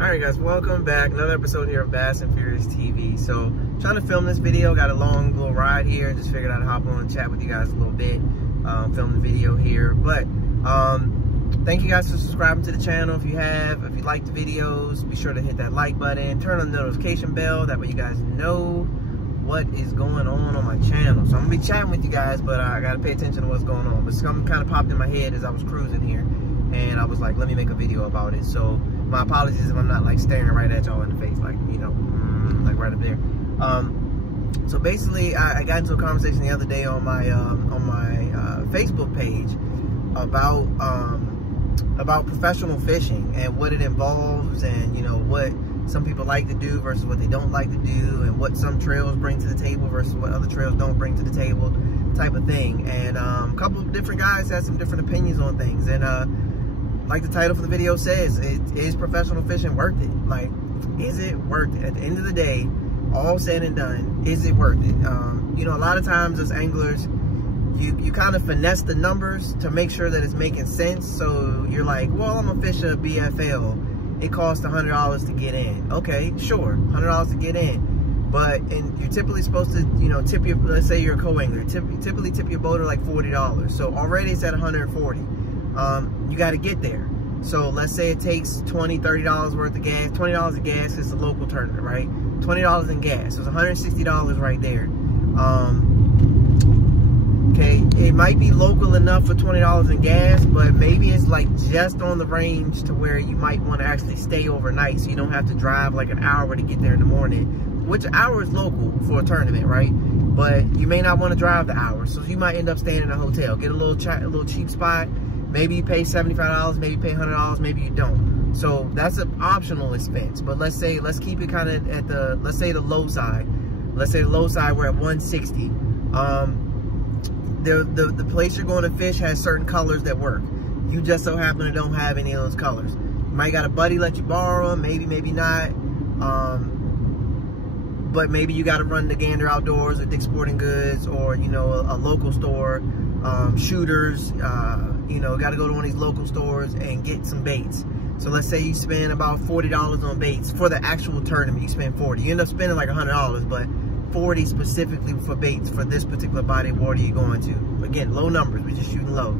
Alright guys, welcome back. Another episode here of Bass and Furious TV. So, trying to film this video, got a long little ride here, just figured I'd hop on and chat with you guys a little bit, film the video here. But, thank you guys for subscribing to the channel. If you like the videos, be sure to hit that like button, turn on the notification bell, that way you guys know what is going on my channel. So I'm gonna be chatting with you guys, but I gotta pay attention to what's going on. But something kind of popped in my head as I was cruising here, and I was like, let me make a video about it. So my apologies if I'm not like staring right at y'all in the face, like, you know, like right up there. So basically, I got into a conversation the other day on my Facebook page about professional fishing and what it involves, and you know what some people like to do versus what they don't like to do, and what some trails bring to the table versus what other trails don't bring to the table, type of thing. And a couple of different guys had some different opinions on things, and like the title for the video says, is professional fishing worth it? Like, is it worth it? At the end of the day, all said and done, is it worth it? You know, a lot of times as anglers, you kind of finesse the numbers to make sure that it's making sense. So you're like, well, I'm gonna fish a BFL. It costs $100 to get in. Okay, sure, $100 to get in. But you're typically supposed to, you know, tip your, let's say you're a co-angler, typically tip your boater like $40. So already it's at $140. You got to get there. So let's say it takes $20, $30 worth of gas, $20 of gas. It's a local tournament, right? $20 in gas. So it's $160 right there. Okay, it might be local enough for $20 in gas, but maybe it's like just on the range to where you might want to actually stay overnight, so you don't have to drive like an hour to get there in the morning, which an hour is local for a tournament, right? But you may not want to drive the hour, so you might end up staying in a hotel, get a little cheap spot. Maybe you pay $75, maybe you pay $100, maybe you don't. So that's an optional expense. But let's keep it kind of at the, let's say the low side. Let's say the low side, we're at $160. The place you're going to fish has certain colors that work. You just so happen to don't have any of those colors. You might got a buddy let you borrow them, maybe not. But maybe you got to run to Gander Outdoors or Dick's Sporting Goods, or, you know, a local store, Shooters, you know, got to go to one of these local stores and get some baits. So let's say you spend about $40 on baits for the actual tournament. You spend $40. You end up spending like $100, but $40 specifically for baits for this particular body of water you're going to. Again, low numbers, we're just shooting low.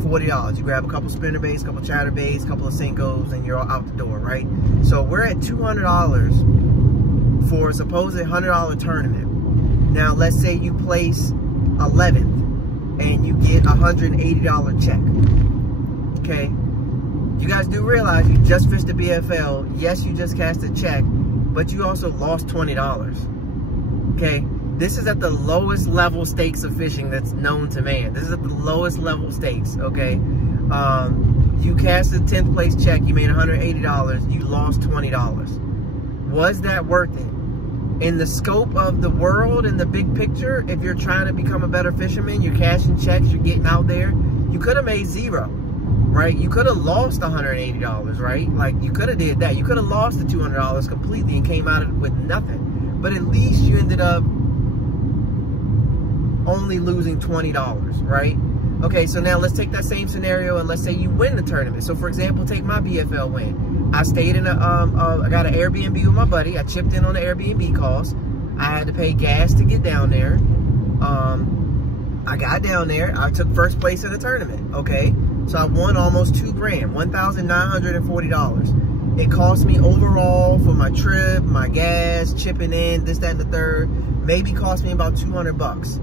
$40. You grab a couple spinner baits, a couple chatter baits, a couple of Senkos, and you're all out the door, right? So we're at $200 for a supposed $100 tournament. Now let's say you place 11th and you get a $180 check. Okay, you guys do realize you just fished the BFL. Yes, you just cast a check, but you also lost $20. Okay, this is at the lowest level stakes of fishing that's known to man. This is at the lowest level stakes. Okay, you cast a 10th place check, you made $180, you lost $20. Was that worth it? In the scope of the world, in the big picture, if you're trying to become a better fisherman, you're cashing checks, you're getting out there, you could have made $0, right? You could have lost $180, right? Like, you could have did that. You could have lost the $200 completely and came out of it with nothing. But at least you ended up only losing $20, right? Okay, so now let's take that same scenario and let's say you win the tournament. So for example, take my BFL win. I stayed in I got an Airbnb with my buddy. I chipped in on the Airbnb cost. I had to pay gas to get down there. I got down there. I took first place in the tournament. Okay, so I won almost $2 grand, $1,940. It cost me overall for my trip, my gas, chipping in, this, that, and the third, maybe cost me about 200 bucks.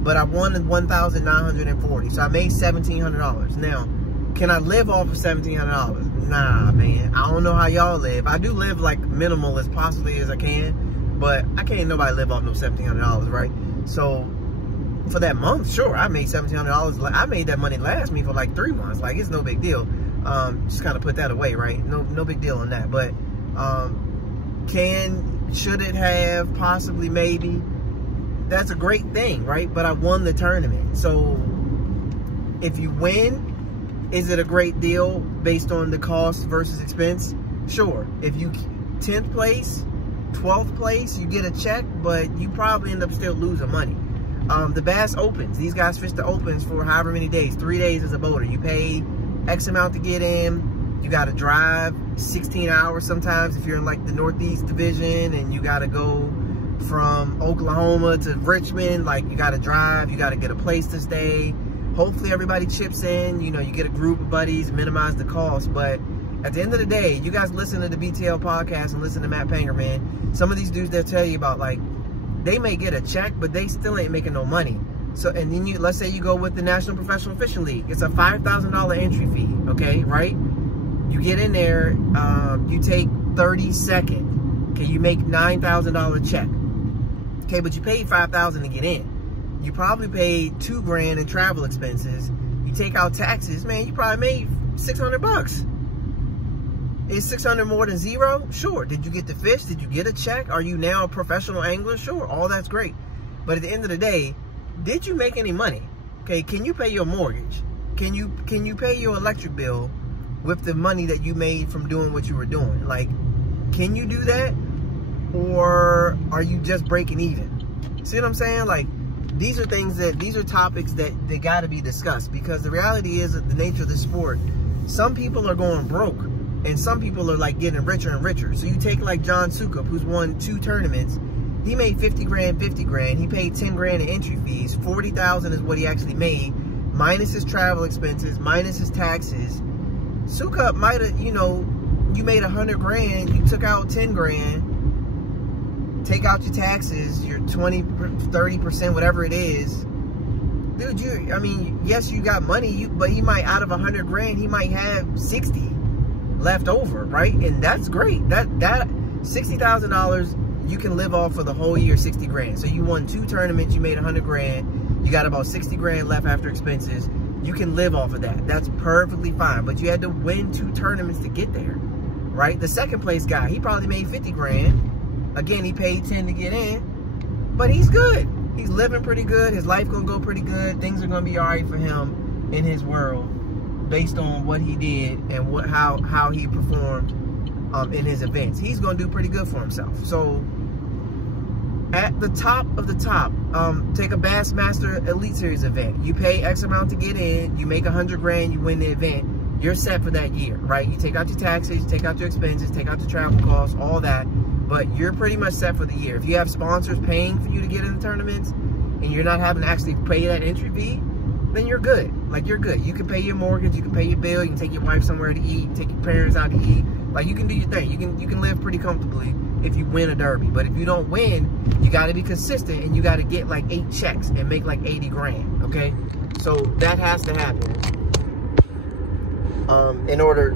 But I won $1,940, so I made $1,700. Now, can I live off of $1,700? Nah, man. I don't know how y'all live. I do live like minimal as possibly as I can, but I can't nobody live off no $1,700, right? So for that month, sure, I made $1,700. I made that money last me for like 3 months. Like, it's no big deal. Just kind of put that away, right? No big deal on that. But should it have, possibly, maybe? That's a great thing, right? But I won the tournament. So if you win, is it a great deal based on the cost versus expense? Sure. If you 10th place, 12th place, you get a check, but you probably end up still losing money. The Bass Opens, these guys fish the Opens for however many days, 3 days as a boater. You pay X amount to get in, you got to drive 16 hours sometimes if you're in like the Northeast Division and you got to go from Oklahoma to Richmond. Like, you got to drive, you got to get a place to stay. Hopefully everybody chips in, you know, you get a group of buddies, minimize the cost. But at the end of the day, you guys listen to the BTL podcast and listen to Matt Pangerman. Some of these dudes, they'll tell you about, like, they may get a check, but they still ain't making no money. So, and then you, let's say you go with the National Professional Fishing League. It's a $5,000 entry fee, okay, right? You get in there, you take 32nd, okay, you make $9,000 check. Okay, but you paid $5,000 to get in. You probably paid $2 grand in travel expenses. You take out taxes, man, you probably made $600. Is 600 more than zero? Sure. Did you get the fish? Did you get a check? Are you now a professional angler? Sure. All that's great. But at the end of the day, did you make any money? Okay, can you pay your mortgage? Can you pay your electric bill with the money that you made from doing what you were doing? Like, can you do that? Or are you just breaking even? See what I'm saying? Like, these are topics that they got to be discussed, because the reality is that the nature of the sport, some people are going broke and some people are like getting richer and richer. So you take like John Sukup, who's won 2 tournaments. He made 50 grand, 50 grand. He paid 10 grand in entry fees. 40,000 is what he actually made, minus his travel expenses, minus his taxes. Sukup might have, you know, you made 100 grand, you took out 10 grand, take out your taxes, your 20, 30%, whatever it is. Dude, I mean, yes, you got money, but he might, out of 100 grand, he might have 60 left over, right? And that's great. That $60,000, you can live off for the whole year, 60 grand. So you won 2 tournaments, you made 100 grand, you got about 60 grand left after expenses. You can live off of that. That's perfectly fine. But you had to win 2 tournaments to get there, right? The second place guy, he probably made 50 grand. Again, he paid 10 to get in, but he's good. He's living pretty good. His life gonna go pretty good. Things are gonna be all right for him in his world based on what he did and how he performed in his events. He's gonna do pretty good for himself. So at the top of the top, take a Bassmaster Elite Series event. You pay X amount to get in, you make 100 grand, you win the event, you're set for that year, right? You take out your taxes, take out your expenses, take out your travel costs, all that, but you're pretty much set for the year. If you have sponsors paying for you to get in the tournaments and you're not having to actually pay that entry fee, then you're good. Like, you're good. You can pay your mortgage, you can pay your bill, you can take your wife somewhere to eat, take your parents out to eat. Like, you can do your thing. You can live pretty comfortably if you win a derby. But if you don't win, you got to be consistent and you got to get like 8 checks and make like 80 grand, okay? So that has to happen in order